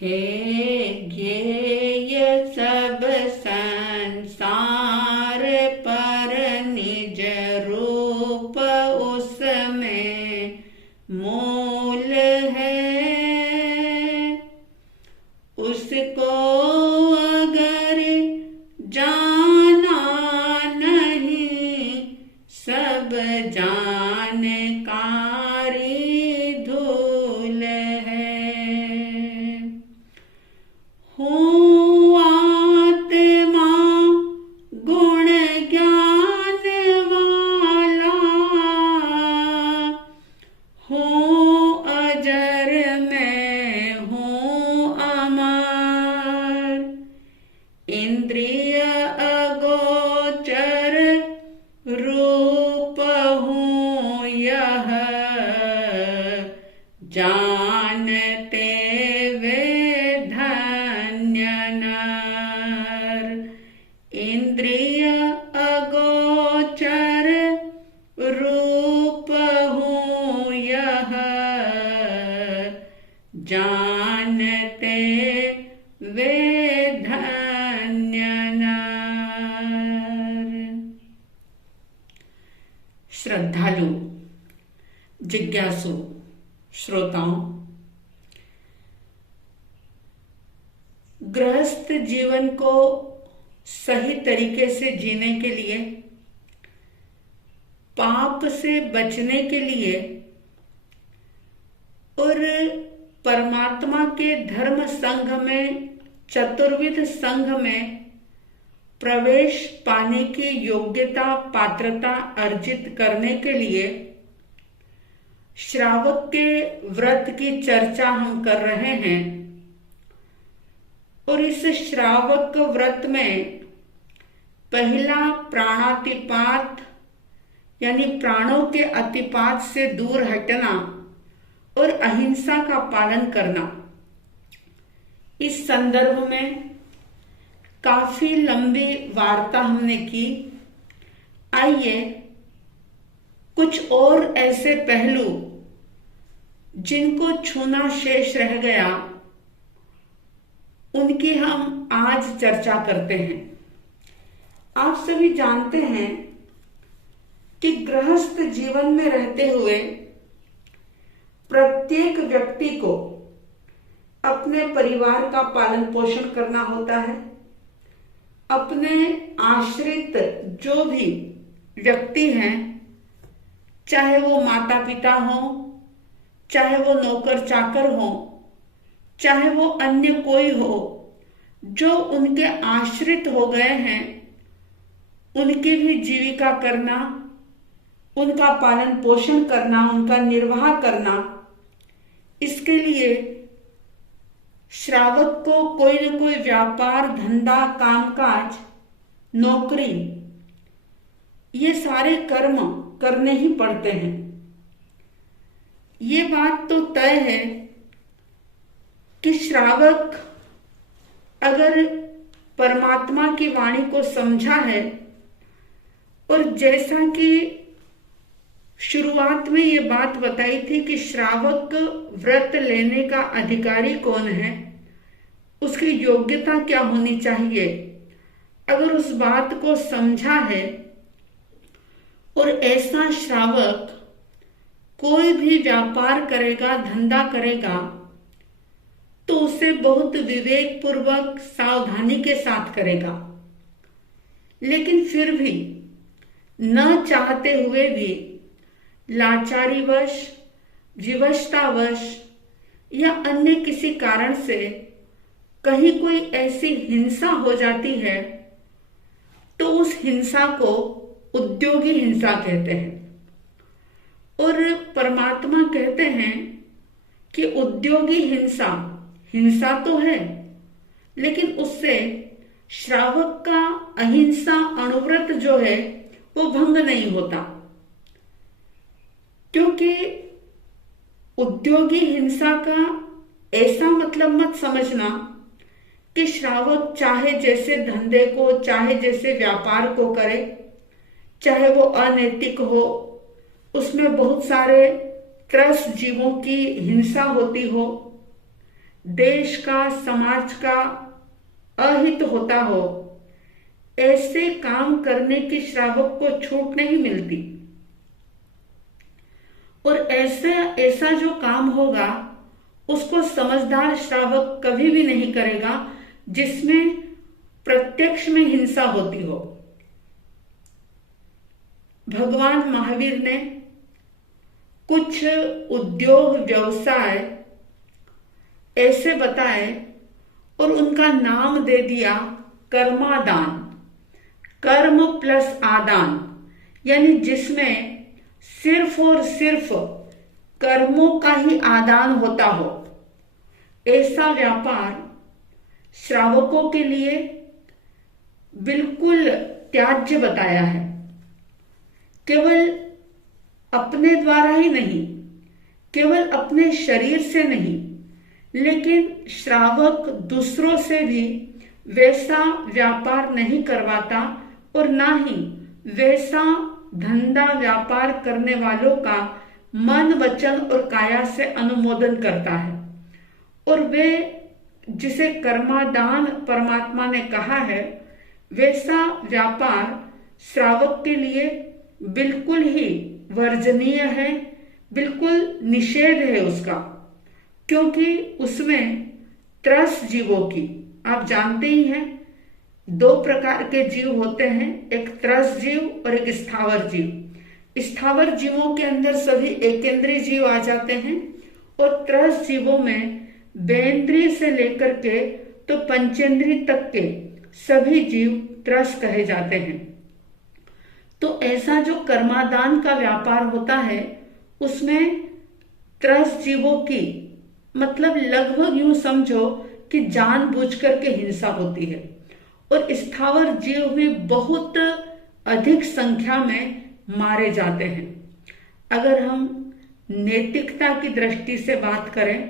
हे ज्ञेय सब संसार पर निज रूप उसमें मूल है। उसको अगर जाना नहीं सब जानकारी धूल है। हूँ आत्मा गुण ज्ञान वाला, हूँ अजर मैं हूँ अमर। इंद्रिय अगोचर रूप हूँ यह जानते वे धन्य नर। इंद्रिय अगोचर रूप हूँ यह जानते वे धन्य नर। श्रद्धालु जिज्ञासु श्रोताओं, गृहस्थ जीवन को सही तरीके से जीने के लिए, पाप से बचने के लिए और परमात्मा के धर्म संघ में, चतुर्विध संघ में प्रवेश पाने की योग्यता पात्रता अर्जित करने के लिए श्रावक के व्रत की चर्चा हम कर रहे हैं। और इस श्रावक व्रत में पहला प्राणातिपात यानी प्राणों के अतिपात से दूर हटना और अहिंसा का पालन करना। इस संदर्भ में काफी लंबी वार्ता हमने की। आइए कुछ और ऐसे पहलू जिनको छूना शेष रह गया, उनकी हम आज चर्चा करते हैं। आप सभी जानते हैं कि गृहस्थ जीवन में रहते हुए प्रत्येक व्यक्ति को अपने परिवार का पालन पोषण करना होता है। अपने आश्रित जो भी व्यक्ति हैं, चाहे वो माता पिता हो, चाहे वो नौकर चाकर हो, चाहे वो अन्य कोई हो, जो उनके आश्रित हो गए हैं, उनकी भी जीविका करना, उनका पालन पोषण करना, उनका निर्वाह करना, इसके लिए श्रावक को कोई न कोई व्यापार, धंधा, कामकाज, नौकरी, ये सारे कर्म करने ही पड़ते हैं। ये बात तो तय है कि श्रावक अगर परमात्मा की वाणी को समझा है, और जैसा कि शुरुआत में ये बात बताई थी कि श्रावक व्रत लेने का अधिकारी कौन है, उसकी योग्यता क्या होनी चाहिए, अगर उस बात को समझा है और ऐसा श्रावक कोई भी व्यापार करेगा, धंधा करेगा, तो उसे बहुत विवेक पूर्वक सावधानी के साथ करेगा। लेकिन फिर भी न चाहते हुए भी लाचारीवश, विवशतावश या अन्य किसी कारण से कहीं कोई ऐसी हिंसा हो जाती है, तो उस हिंसा को उद्योगी हिंसा कहते हैं। और परमात्मा कहते हैं कि उद्योगी हिंसा, हिंसा तो है, लेकिन उससे श्रावक का अहिंसा अनुव्रत जो है वो भंग नहीं होता। क्योंकि उद्योगी हिंसा का ऐसा मतलब मत समझना कि श्रावक चाहे जैसे धंधे को, चाहे जैसे व्यापार को करे, चाहे वो अनैतिक हो, उसमें बहुत सारे त्रस्त जीवों की हिंसा होती हो, देश का, समाज का अहित होता हो, ऐसे काम करने की श्रावक को छूट नहीं मिलती। और ऐसा जो काम होगा उसको समझदार श्रावक कभी भी नहीं करेगा जिसमें प्रत्यक्ष में हिंसा होती हो। भगवान महावीर ने कुछ उद्योग व्यवसाय ऐसे बताए और उनका नाम दे दिया कर्मादान, कर्म प्लस आदान, यानी जिसमें सिर्फ और सिर्फ कर्मों का ही आदान होता हो। ऐसा व्यापार श्रावकों के लिए बिल्कुल त्याज्य बताया है। केवल अपने द्वारा ही नहीं, केवल अपने शरीर से नहीं, लेकिन श्रावक दूसरों से भी वैसा व्यापार नहीं करवाता और ना ही वैसा धंधा व्यापार करने वालों का मन, वचन और काया से अनुमोदन करता है। और वे जिसे कर्मादान परमात्मा ने कहा है, वैसा व्यापार श्रावक के लिए बिल्कुल ही वर्जनीय है, बिल्कुल निषेध है उसका, क्योंकि उसमें त्रस जीवों की, आप जानते ही हैं, 2 प्रकार के जीव होते हैं, एक त्रस जीव और एक स्थावर जीव। स्थावर जीवों के अंदर सभी एकेंद्रीय जीव आ जाते हैं और त्रस जीवों में बेंद्रीय से लेकर के तो पंचेंद्रीय तक के सभी जीव त्रस कहे जाते हैं। तो ऐसा जो कर्मादान का व्यापार होता है उसमें त्रस जीवों की, मतलब लगभग यूं समझो कि जानबूझ करके हिंसा होती है। और स्थावर जीव भी बहुत अधिक संख्या में मारे जाते हैं। अगर हम नैतिकता की दृष्टि से बात करें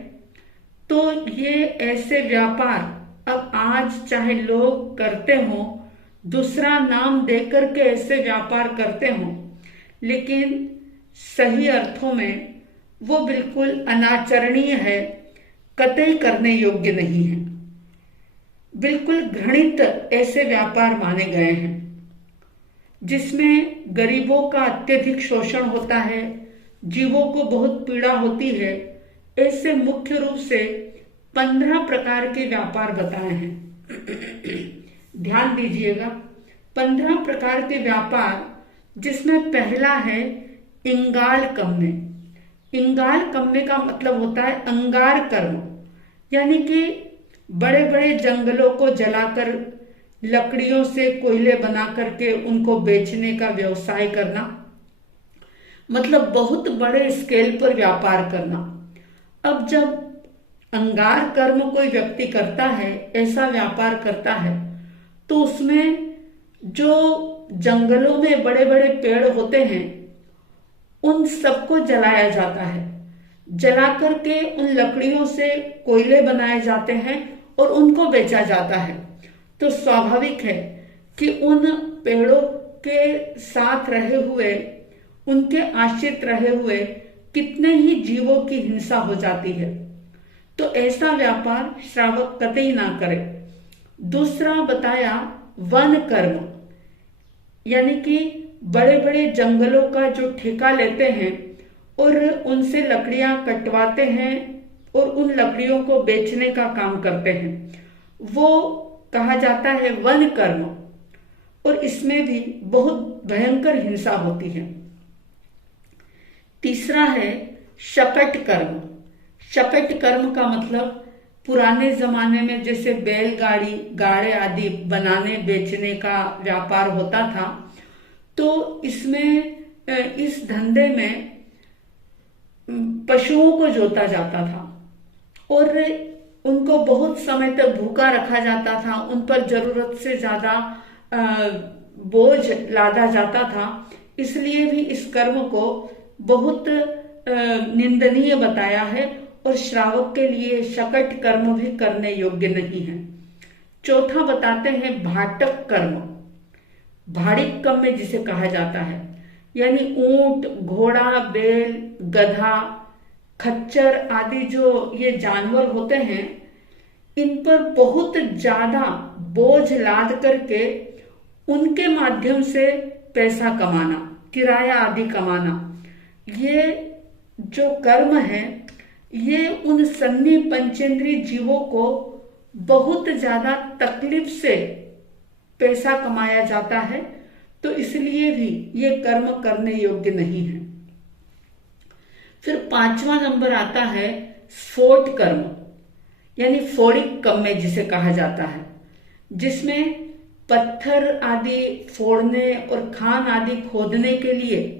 तो ये ऐसे व्यापार अब आज चाहे लोग करते हों, दूसरा नाम देकर के ऐसे व्यापार करते हों, लेकिन सही अर्थों में वो बिल्कुल अनाचरणीय है, कतई करने योग्य नहीं है। बिल्कुल घृणित ऐसे व्यापार माने गए हैं जिसमें गरीबों का अत्यधिक शोषण होता है, जीवों को बहुत पीड़ा होती है। ऐसे मुख्य रूप से 15 प्रकार के व्यापार बताए हैं। ध्यान दीजिएगा, 15 प्रकार के व्यापार, जिसमें पहला है इंगाल कम्मे। इंगाल कम्मे का मतलब होता है अंगार कर्म, यानी कि बड़े बड़े जंगलों को जलाकर लकड़ियों से कोयले बना करके उनको बेचने का व्यवसाय करना, मतलब बहुत बड़े स्केल पर व्यापार करना। अब जब अंगार कर्म कोई व्यक्ति करता है, ऐसा व्यापार करता है, तो उसमें जो जंगलों में बड़े बड़े पेड़ होते हैं उन सबको जलाया जाता है। जला करके उन लकड़ियों से कोयले बनाए जाते हैं और उनको बेचा जाता है। तो स्वाभाविक है कि उन पेड़ों के साथ रहे हुए, उनके आश्रित रहे हुए कितने ही जीवों की हिंसा हो जाती है। तो ऐसा व्यापार श्रावक कतई ना करे। दूसरा बताया वन कर्म, यानी कि बड़े बड़े जंगलों का जो ठेका लेते हैं और उनसे लकड़ियां कटवाते हैं और उन लकड़ियों को बेचने का काम करते हैं, वो कहा जाता है वन कर्म। और इसमें भी बहुत भयंकर हिंसा होती है। तीसरा है शकट कर्म। शकट कर्म का मतलब पुराने जमाने में जैसे बैलगाड़ी, गाड़े आदि बनाने बेचने का व्यापार होता था, तो इसमें इस धंधे में पशुओं को जोता जाता था और उनको बहुत समय तक भूखा रखा जाता था, उन पर जरूरत से ज्यादा बोझ लादा जाता था। इसलिए भी इस कर्म को बहुत निंदनीय बताया है और श्रावक के लिए शकट कर्म भी करने योग्य नहीं है। चौथा बताते हैं भाटक कर्म, भाड़िक कर्म जिसे कहा जाता है, यानी ऊंट, घोड़ा, बैल, गधा, खच्चर आदि जो ये जानवर होते हैं, इन पर बहुत ज्यादा बोझ लाद करके उनके माध्यम से पैसा कमाना, किराया आदि कमाना, ये जो कर्म है ये उन सन्नी पंचेंद्रीय जीवों को बहुत ज्यादा तकलीफ से पैसा कमाया जाता है, तो इसलिए भी ये कर्म करने योग्य नहीं है। फिर 5वां नंबर आता है स्फोट कर्म, यानी फोड़िक कर्म जिसे कहा जाता है, जिसमें पत्थर आदि फोड़ने और खान आदि खोदने के लिए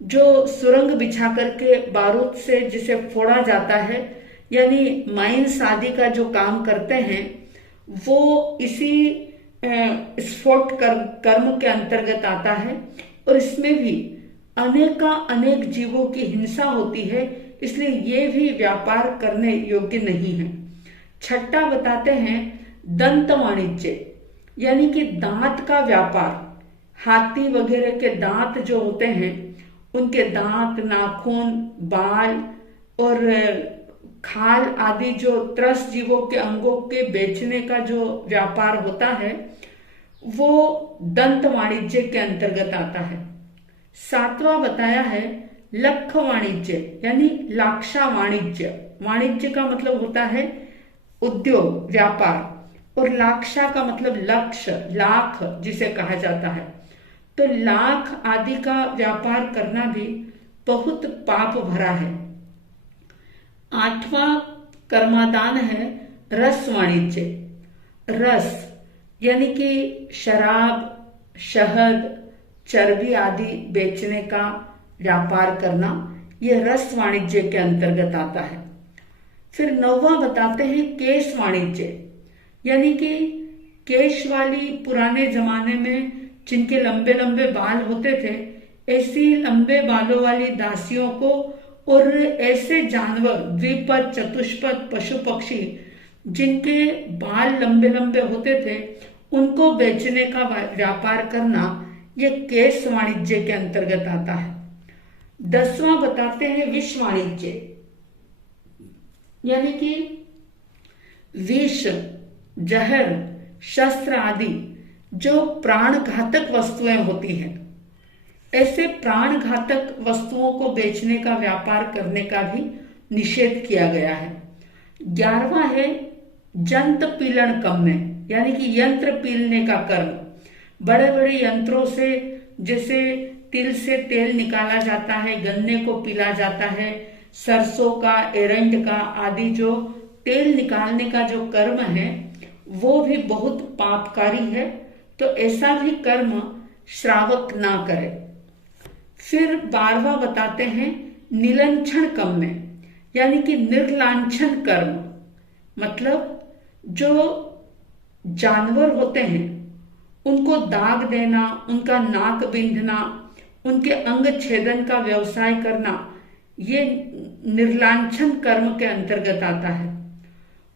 जो सुरंग बिछा करके बारूद से जिसे फोड़ा जाता है, यानी माइंस आदि का जो काम करते हैं, वो इसी स्फोट कर्म के अंतर्गत आता है। और इसमें भी अनेक जीवों की हिंसा होती है, इसलिए ये भी व्यापार करने योग्य नहीं है। छठा बताते हैं दंत वाणिज्य, यानी कि दांत का व्यापार। हाथी वगैरह के दांत जो होते हैं, उनके दांत, नाखून, बाल और खाल आदि जो त्रस्त जीवों के अंगों के बेचने का जो व्यापार होता है, वो दंत वाणिज्य के अंतर्गत आता है। 7वां बताया है लक्ष वाणिज्य, यानी लाक्षा वाणिज्य। वाणिज्य का मतलब होता है उद्योग, व्यापार, और लाक्षा का मतलब लक्ष्य, लाख जिसे कहा जाता है। तो लाख आदि का व्यापार करना भी बहुत पाप भरा है। 8वां कर्मादान है रस वाणिज्य। रस यानी कि शराब, शहद, चर्बी आदि बेचने का व्यापार करना, यह रस वाणिज्य के अंतर्गत आता है। फिर 9वां बताते हैं केश वाणिज्य, यानी कि केश वाली पुराने जमाने में जिनके लंबे लंबे बाल होते थे, ऐसी लंबे बालों वाली दासियों को और ऐसे जानवर द्विपद, चतुष्पद, पशु पक्षी जिनके बाल लंबे लंबे होते थे, उनको बेचने का व्यापार करना, ये केश वाणिज्य के अंतर्गत आता है। 10वां बताते हैं विष वाणिज्य, यानी कि विष, जहर, शस्त्र आदि जो प्राण घातक वस्तुएं होती हैं, ऐसे प्राण घातक वस्तुओं को बेचने का व्यापार करने का भी निषेध किया गया है। 11वां है जंत पीलन कर्म, यानी कि यंत्र पीलने का कर्म। बड़े बड़े यंत्रों से, जैसे तिल से तेल निकाला जाता है, गन्ने को पीला जाता है, सरसों का, एरंड का आदि जो तेल निकालने का जो कर्म है, वो भी बहुत पापकारी है, तो ऐसा भी कर्म श्रावक ना करे। फिर 12वां बताते हैं निलंछन कर्म, यानी कि निर्लांछन कर्म, मतलब जो जानवर होते हैं उनको दाग देना, उनका नाक बिंधना, उनके अंग छेदन का व्यवसाय करना, ये निर्लांछन कर्म के अंतर्गत आता है।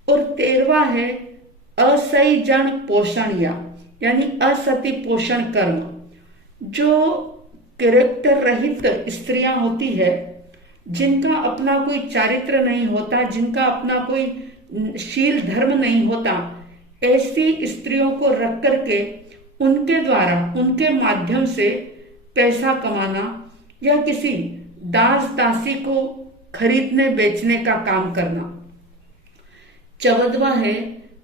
और 13वां है असैजन पोषण, यानी असती पोषण कर्म। जो कैरेक्टर रहित स्त्रियां होती है, जिनका अपना कोई चारित्र नहीं होता, जिनका अपना कोई शील धर्म नहीं होता, ऐसी स्त्रियों को रख करके उनके द्वारा, उनके माध्यम से पैसा कमाना, या किसी दास दासी को खरीदने बेचने का काम करना। 14वां है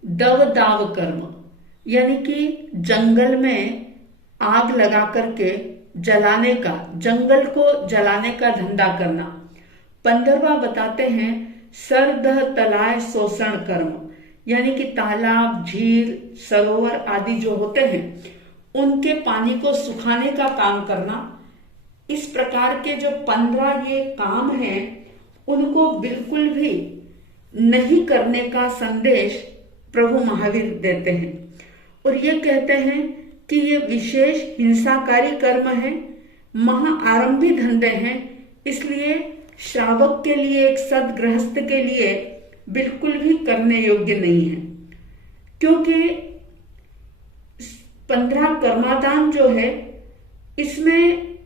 दव दाव कर्म, यानी कि जंगल में आग लगा करके जलाने का, जंगल को जलाने का धंधा करना। 15वां बताते हैं सरदह तलाय शोषण कर्म, यानी कि तालाब, झील, सरोवर आदि जो होते हैं, उनके पानी को सुखाने का काम करना। इस प्रकार के जो 15 ये काम हैं, उनको बिल्कुल भी नहीं करने का संदेश प्रभु महावीर देते हैं, और ये कहते हैं कि ये विशेष हिंसाकारी कर्म है, महाआरंभी धंधे हैं, इसलिए श्रावक के लिए, एक सदगृहस्थ के लिए बिल्कुल भी करने योग्य नहीं है। क्योंकि 15 कर्मादान जो है, इसमें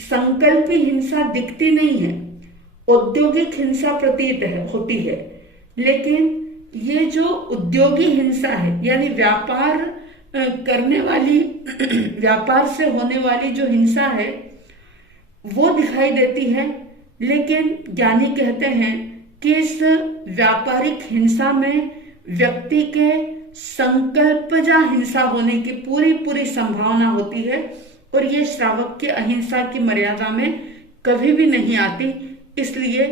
संकल्पी हिंसा दिखती नहीं है, औद्योगिक हिंसा प्रतीत होती है, लेकिन ये जो उद्योगी हिंसा है, यानी व्यापार करने वाली व्यापार से होने वाली जो हिंसा है वो दिखाई देती है। लेकिन ज्ञानी कहते हैं कि इस व्यापारिक हिंसा में व्यक्ति के संकल्पजा हिंसा होने की पूरी पूरी संभावना होती है और ये श्रावक के अहिंसा की मर्यादा में कभी भी नहीं आती। इसलिए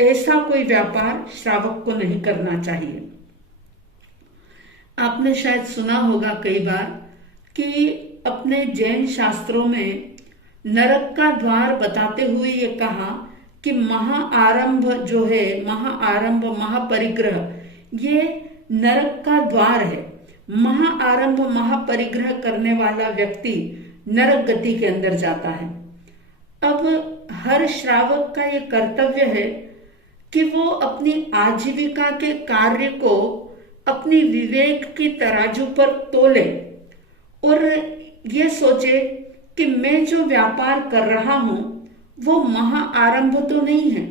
ऐसा कोई व्यापार श्रावक को नहीं करना चाहिए। आपने शायद सुना होगा कई बार कि अपने जैन शास्त्रों में नरक का द्वार बताते हुए ये कहा कि महाआरंभ जो है, महाआरंभ महापरिग्रह, ये नरक का द्वार है। महाआरंभ महापरिग्रह करने वाला व्यक्ति नरक गति के अंदर जाता है। अब हर श्रावक का ये कर्तव्य है कि वो अपनी आजीविका के कार्य को अपनी विवेक की तराजू पर तोले और ये सोचे कि मैं जो व्यापार कर रहा हूं वो महाआरंभ तो नहीं है,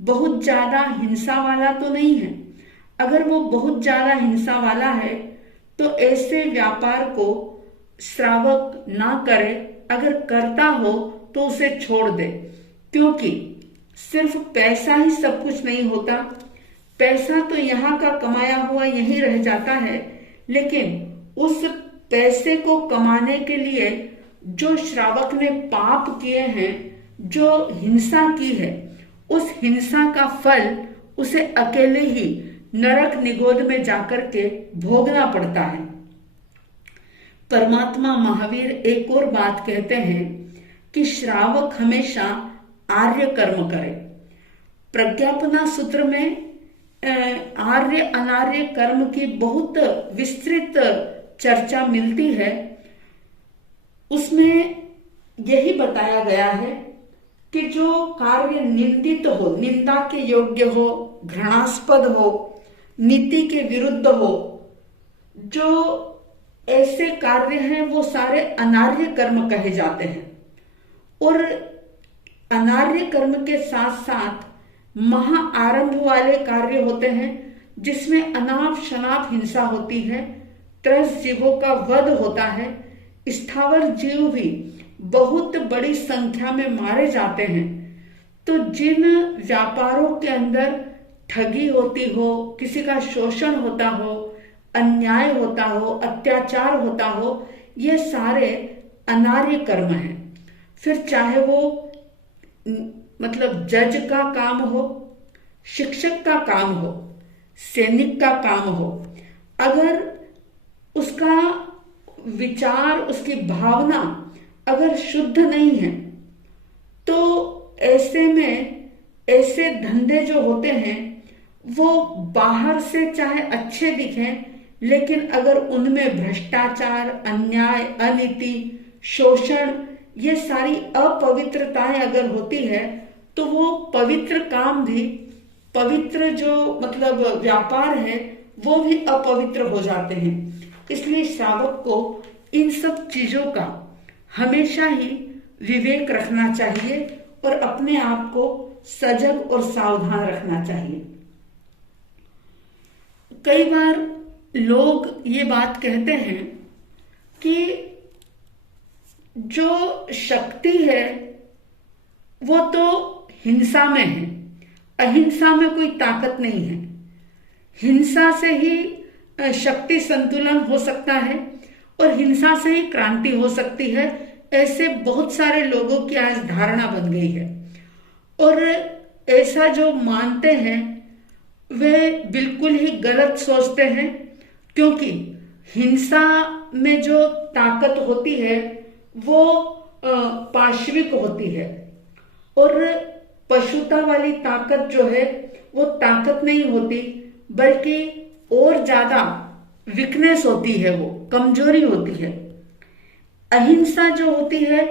बहुत ज्यादा हिंसा वाला तो नहीं है। अगर वो बहुत ज्यादा हिंसा वाला है तो ऐसे व्यापार को श्रावक ना करे। अगर करता हो तो उसे छोड़ दे, क्योंकि सिर्फ पैसा ही सब कुछ नहीं होता। पैसा तो यहाँ का कमाया हुआ यहीं रह जाता है, लेकिन उस पैसे को कमाने के लिए जो श्रावक ने पाप किए हैं, जो हिंसा की है, उस हिंसा का फल उसे अकेले ही नरक निगोद में जाकर के भोगना पड़ता है। परमात्मा महावीर एक और बात कहते हैं कि श्रावक हमेशा आर्य कर्म करे। प्रज्ञापना सूत्र में आर्य अनार्य कर्म की बहुत विस्तृत चर्चा मिलती है। उसमें यही बताया गया है कि जो कार्य निंदित हो, निंदा के योग्य हो, घृणास्पद हो, नीति के विरुद्ध हो, जो ऐसे कार्य हैं वो सारे अनार्य कर्म कहे जाते हैं। और अनार्य कर्म के साथ साथ महाआरंभ वाले कार्य होते हैं जिसमें अनाप शनाप हिंसा होती है, त्रस्त जीवों का वध होता है, स्थावर जीव भी बहुत बड़ी संख्या में मारे जाते हैं। तो जिन व्यापारों के अंदर ठगी होती हो, किसी का शोषण होता हो, अन्याय होता हो, अत्याचार होता हो, ये सारे अनार्य कर्म हैं। फिर चाहे वो मतलब जज का काम हो, शिक्षक का काम हो, सैनिक का काम हो, अगर उसका विचार, उसकी भावना अगर शुद्ध नहीं है तो ऐसे में ऐसे धंधे जो होते हैं वो बाहर से चाहे अच्छे दिखें, लेकिन अगर उनमें भ्रष्टाचार, अन्याय, अनीति, शोषण, ये सारी अपवित्रताएं अगर होती है तो वो पवित्र काम भी, पवित्र जो मतलब व्यापार है वो भी अपवित्र हो जाते हैं। इसलिए श्रावक को इन सब चीजों का हमेशा ही विवेक रखना चाहिए और अपने आप को सजग और सावधान रखना चाहिए। कई बार लोग ये बात कहते हैं कि जो शक्ति है वो तो हिंसा में है, अहिंसा में कोई ताकत नहीं है। हिंसा से ही शक्ति संतुलन हो सकता है और हिंसा से ही क्रांति हो सकती है। ऐसे बहुत सारे लोगों की आज धारणा बन गई है और ऐसा जो मानते हैं वे बिल्कुल ही गलत सोचते हैं, क्योंकि हिंसा में जो ताकत होती है वो पाश्विक होती है और पशुता वाली ताकत जो है वो ताकत नहीं होती, बल्कि और ज्यादा वीकनेस होती है, वो कमजोरी होती है। अहिंसा जो होती है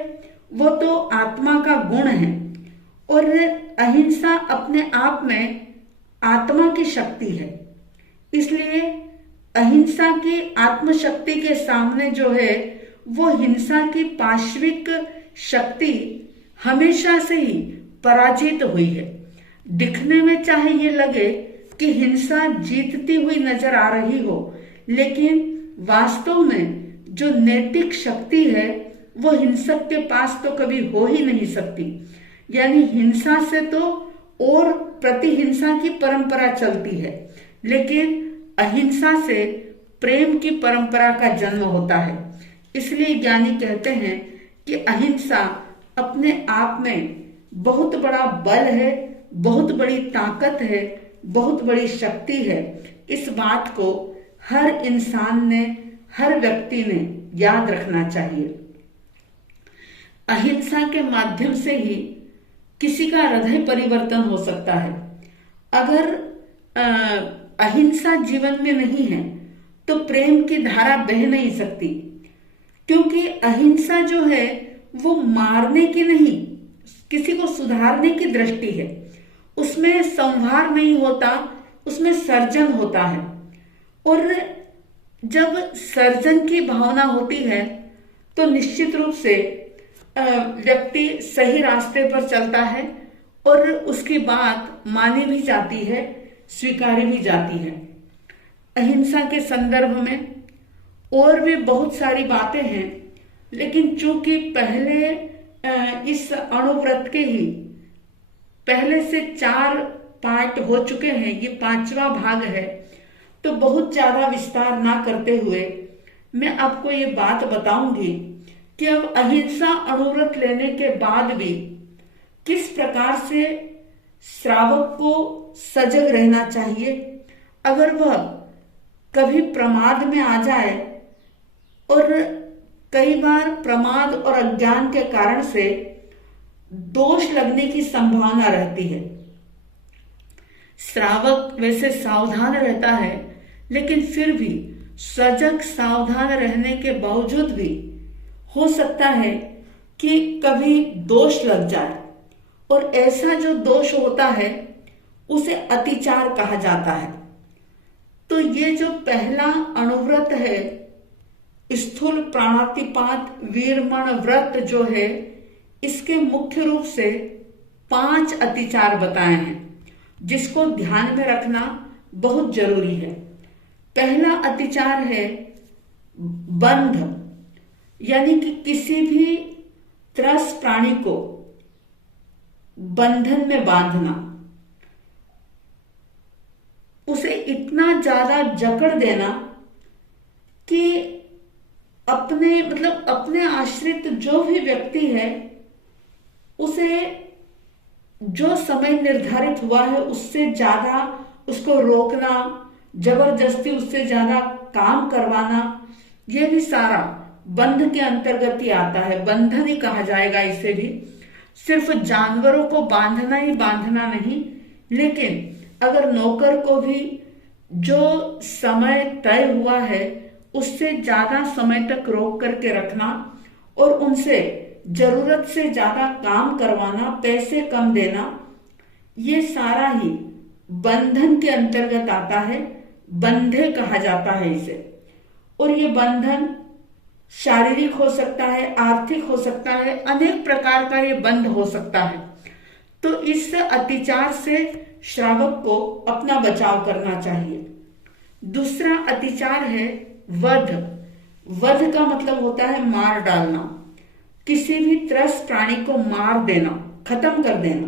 वो तो आत्मा का गुण है और अहिंसा अपने आप में आत्मा की शक्ति है। इसलिए अहिंसा की आत्मशक्ति के सामने जो है वो हिंसा की पाश्विक शक्ति हमेशा से ही पराजित हुई है। दिखने में चाहे ये लगे कि हिंसा जीतती हुई नजर आ रही हो, लेकिन वास्तव में जो नैतिक शक्ति है वो हिंसक के पास तो कभी हो ही नहीं सकती। यानी हिंसा से तो और प्रतिहिंसा की परंपरा चलती है, लेकिन अहिंसा से प्रेम की परंपरा का जन्म होता है। इसलिए ज्ञानी कहते हैं कि अहिंसा अपने आप में बहुत बड़ा बल है, बहुत बड़ी ताकत है, बहुत बड़ी शक्ति है। इस बात को हर इंसान ने, हर व्यक्ति ने याद रखना चाहिए। अहिंसा के माध्यम से ही किसी का हृदय परिवर्तन हो सकता है। अगर अहिंसा जीवन में नहीं है तो प्रेम की धारा बह नहीं सकती, क्योंकि अहिंसा जो है वो मारने की नहीं, किसी को सुधारने की दृष्टि है। उसमें संहार नहीं होता, उसमें सर्जन होता है। और जब सर्जन की भावना होती है तो निश्चित रूप से व्यक्ति सही रास्ते पर चलता है और उसकी बात मानी भी जाती है, स्वीकारी भी जाती है। अहिंसा के संदर्भ में और भी बहुत सारी बातें हैं, लेकिन चूंकि पहले इस अणुव्रत के ही पहले से 4 पार्ट हो चुके हैं, ये 5वां भाग है, तो बहुत ज्यादा विस्तार ना करते हुए मैं आपको ये बात बताऊंगी कि अब अहिंसा अणुव्रत लेने के बाद भी किस प्रकार से श्रावक को सजग रहना चाहिए। अगर वह कभी प्रमाद में आ जाए, और कई बार प्रमाद और अज्ञान के कारण से दोष लगने की संभावना रहती है। श्रावक वैसे सावधान रहता है, लेकिन फिर भी सजग सावधान रहने के बावजूद भी हो सकता है कि कभी दोष लग जाए, और ऐसा जो दोष होता है उसे अतिचार कहा जाता है। तो ये जो पहला अणुव्रत है, स्थूल प्राणातिपात वीरमण व्रत जो है, इसके मुख्य रूप से 5 अतिचार बताए हैं, जिसको ध्यान में रखना बहुत जरूरी है। पहला अतिचार है बंध, यानी कि किसी भी त्रस्त प्राणी को बंधन में बांधना, उसे इतना ज्यादा जकड़ देना कि अपने आश्रित जो भी व्यक्ति है उसे जो समय निर्धारित हुआ है उससे ज्यादा उसको रोकना, जबरदस्ती उससे ज्यादा काम करवाना, यह भी सारा बंध के अंतर्गत ही आता है। बंधन ही कहा जाएगा इसे भी। सिर्फ जानवरों को बांधना ही बांधना नहीं, लेकिन अगर नौकर को भी जो समय तय हुआ है उससे ज्यादा समय तक रोक करके रखना और उनसे जरूरत से ज्यादा काम करवाना, पैसे कम देना, ये सारा ही बंधन के अंतर्गत आता है। बंधे कहा जाता है इसे। और ये बंधन शारीरिक हो सकता है, आर्थिक हो सकता है, अनेक प्रकार का ये बंध हो सकता है। तो इस अतिचार से श्रावक को अपना बचाव करना चाहिए। दूसरा अतिचार है वध। वध का मतलब होता है मार डालना, किसी भी त्रस्त प्राणी को मार देना, खत्म कर देना,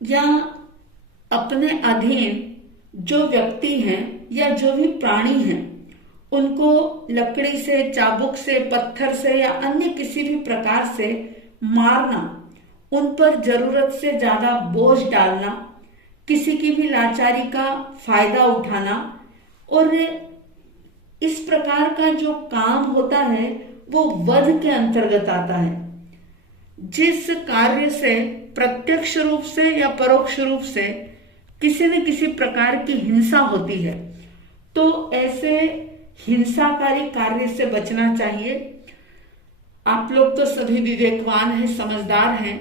या अपने अधीन जो व्यक्ति हैं या जो भी प्राणी हैं उनको लकड़ी से, चाबुक से, पत्थर से या अन्य किसी भी प्रकार से मारना, उन पर जरूरत से ज्यादा बोझ डालना, किसी की भी लाचारी का फायदा उठाना, और इस प्रकार का जो काम होता है वो वध के अंतर्गत आता है। जिस कार्य से प्रत्यक्ष रूप से या परोक्ष रूप से किसी न किसी प्रकार की हिंसा होती है, तो ऐसे हिंसाकारी कार्य से बचना चाहिए। आप लोग तो सभी विवेकवान हैं, समझदार हैं,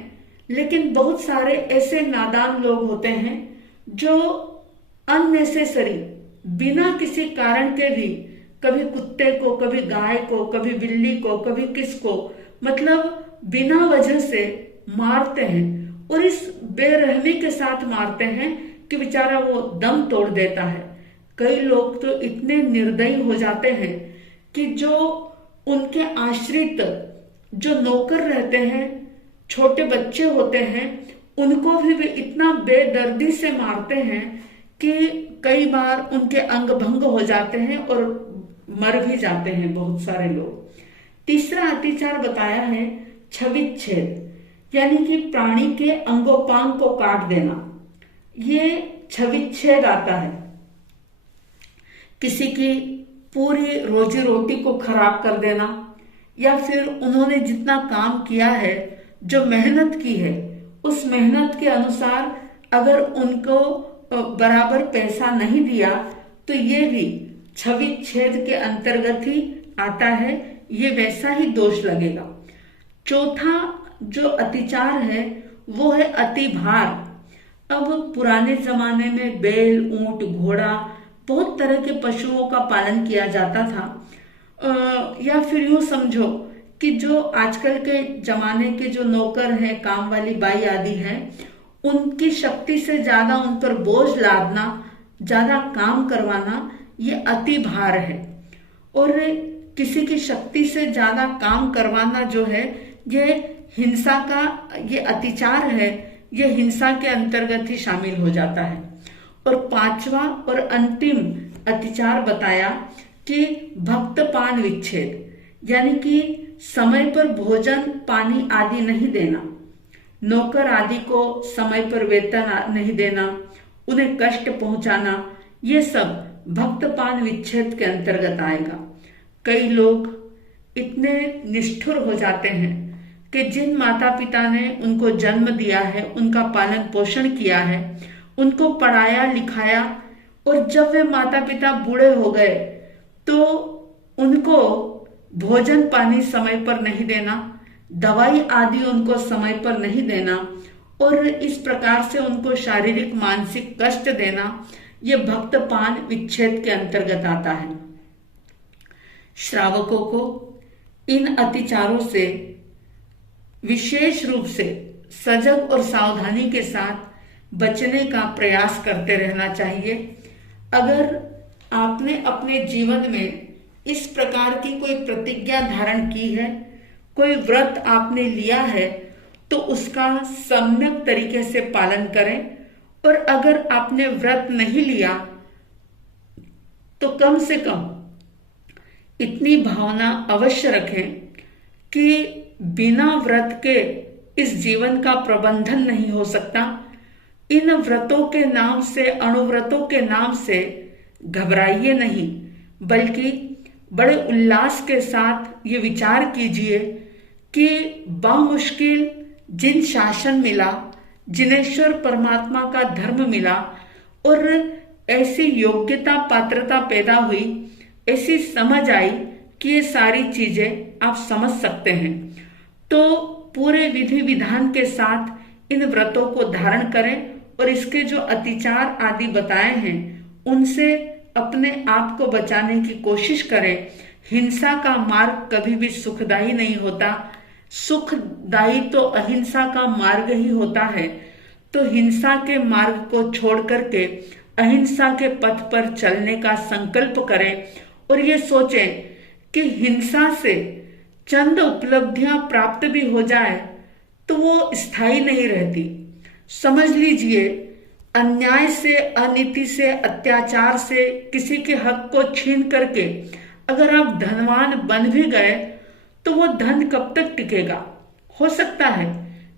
लेकिन बहुत सारे ऐसे नादान लोग होते हैं जो अननेसेसरी, बिना किसी कारण के भी कभी कुत्ते को, कभी गाय को, कभी बिल्ली को, कभी किसको, मतलब बिना वजह से मारते हैं, और इस बेरहमी के साथ मारते हैं कि बेचारा वो दम तोड़ देता है। कई लोग तो इतने निर्दयी हो जाते हैं कि जो उनके आश्रित जो नौकर रहते हैं, छोटे बच्चे होते हैं, उनको भी वे इतना बेदर्दी से मारते हैं कि कई बार उनके अंग भंग हो जाते हैं और मर भी जाते हैं बहुत सारे लोग। तीसरा अत्याचार बताया है छविच्छेद, यानी कि प्राणी के अंगोपांग को काट देना। ये छविच्छेद आता है। किसी की पूरी रोजी रोटी को खराब कर देना, या फिर उन्होंने जितना काम किया है, जो मेहनत की है, उस मेहनत के अनुसार अगर उनको बराबर पैसा नहीं दिया तो ये भी छविच्छेद के अंतर्गत ही आता है, ये वैसा ही दोष लगेगा। चौथा जो अतिचार है वो है अति भार। अब पुराने जमाने में बैल, ऊंट, घोड़ा, बहुत तरह के पशुओं का पालन किया जाता था। या फिर यूं समझो कि जो आजकल के जमाने के जो नौकर हैं, काम वाली बाई आदि हैं, उनकी शक्ति से ज्यादा उन पर बोझ लादना, ज्यादा काम करवाना, ये अति भार है। और किसी की शक्ति से ज्यादा काम करवाना जो है, ये हिंसा का, ये अतिचार है, ये हिंसा के अंतर्गत ही शामिल हो जाता है। और पांचवा और अंतिम अतिचार बताया कि भक्तपान विच्छेद, यानी कि समय पर भोजन, पानी आदि नहीं देना, नौकर आदि को समय पर वेतन नहीं देना, उन्हें कष्ट पहुंचाना, ये सब भक्तपान विच्छेद के अंतर्गत आएगा। कई लोग इतने निष्ठुर हो जाते हैं कि जिन माता पिता ने उनको जन्म दिया है, उनका पालन पोषण किया है, उनको पढ़ाया लिखाया, और जब वे माता पिता बूढ़े हो गए तो उनको भोजन पानी समय पर नहीं देना, दवाई आदि उनको समय पर नहीं देना, और इस प्रकार से उनको शारीरिक मानसिक कष्ट देना, ये भक्तपान विच्छेद के अंतर्गत आता है। श्रावकों को इन अतिचारों से विशेष रूप से सजग और सावधानी के साथ बचने का प्रयास करते रहना चाहिए। अगर आपने अपने जीवन में इस प्रकार की कोई प्रतिज्ञा धारण की है, कोई व्रत आपने लिया है, तो उसका सम्यक तरीके से पालन करें। और अगर आपने व्रत नहीं लिया तो कम से कम इतनी भावना अवश्य रखें कि बिना व्रत के इस जीवन का प्रबंधन नहीं हो सकता। इन व्रतों के नाम से, अणुव्रतों के नाम से घबराइए नहीं, बल्कि बड़े उल्लास के साथ ये विचार कीजिए कि बामुश्किल जिन शासन मिला, जिनेश्वर परमात्मा का धर्म मिला, और ऐसी योग्यता पात्रता पैदा हुई, ऐसी समझ आई कि ये सारी चीजें आप समझ सकते हैं, तो पूरे विधि विधान के साथ इन व्रतों को धारण करें और इसके जो अतिचार आदि बताए हैं उनसे अपने आप को बचाने की कोशिश करें। हिंसा का मार्ग कभी भी सुखदायी नहीं होता, सुखदायी तो अहिंसा का मार्ग ही होता है। तो हिंसा के मार्ग को छोड़ करके अहिंसा के पथ पर चलने का संकल्प करें और ये सोचें कि हिंसा से चंद उपलब्धियां प्राप्त भी हो जाए तो वो स्थायी नहीं रहती। समझ लीजिए, अन्याय से, अनीति से, अत्याचार से किसी के हक को छीन करके अगर आप धनवान बन भी गए तो वो धन कब तक टिकेगा। हो सकता है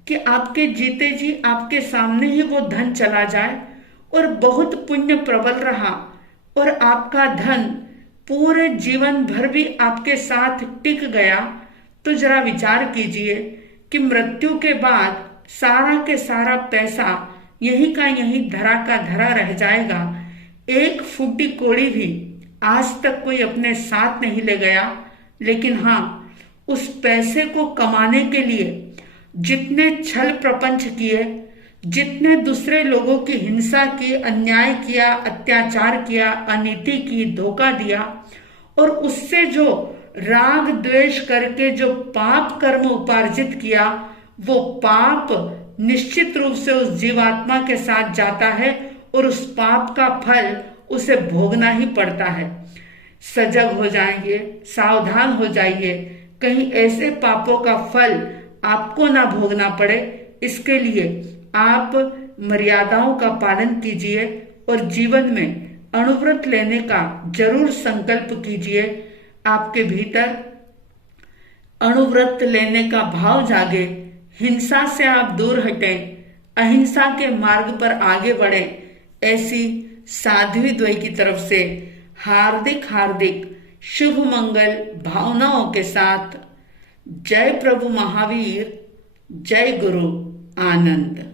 कि आपके जीते जी आपके सामने ही वो धन चला जाए और बहुत पुण्य प्रबल रहा और आपका धन पूरे जीवन भर भी आपके साथ टिक गया, तो जरा विचार कीजिए कि मृत्यु के बाद सारा के सारा पैसा यही का यही धरा का धरा रह जाएगा। एक फूटी कोड़ी भी आज तक कोई अपने साथ नहीं ले गया, लेकिन हाँ, उस पैसे को कमाने के लिए जितने छल प्रपंच किए, जितने दूसरे लोगों की हिंसा की, अन्याय किया, अत्याचार किया, अनीति की, धोखा दिया, और उससे जो राग द्वेष करके जो पाप कर्म उपार्जित किया, वो पाप निश्चित रूप से उस जीवात्मा के साथ जाता है और उस पाप का फल उसे भोगना ही पड़ता है। सजग हो जाइए, सावधान हो जाइए, कहीं ऐसे पापों का फल आपको ना भोगना पड़े। इसके लिए आप मर्यादाओं का पालन कीजिए और जीवन में अणुव्रत लेने का जरूर संकल्प कीजिए। आपके भीतर अणुव्रत लेने का भाव जागे, हिंसा से आप दूर हटें, अहिंसा के मार्ग पर आगे बढ़े। ऐसी साध्वी द्वय की तरफ से हार्दिक हार्दिक शुभ मंगल भावनाओं के साथ जय प्रभु महावीर, जय गुरु आनंद।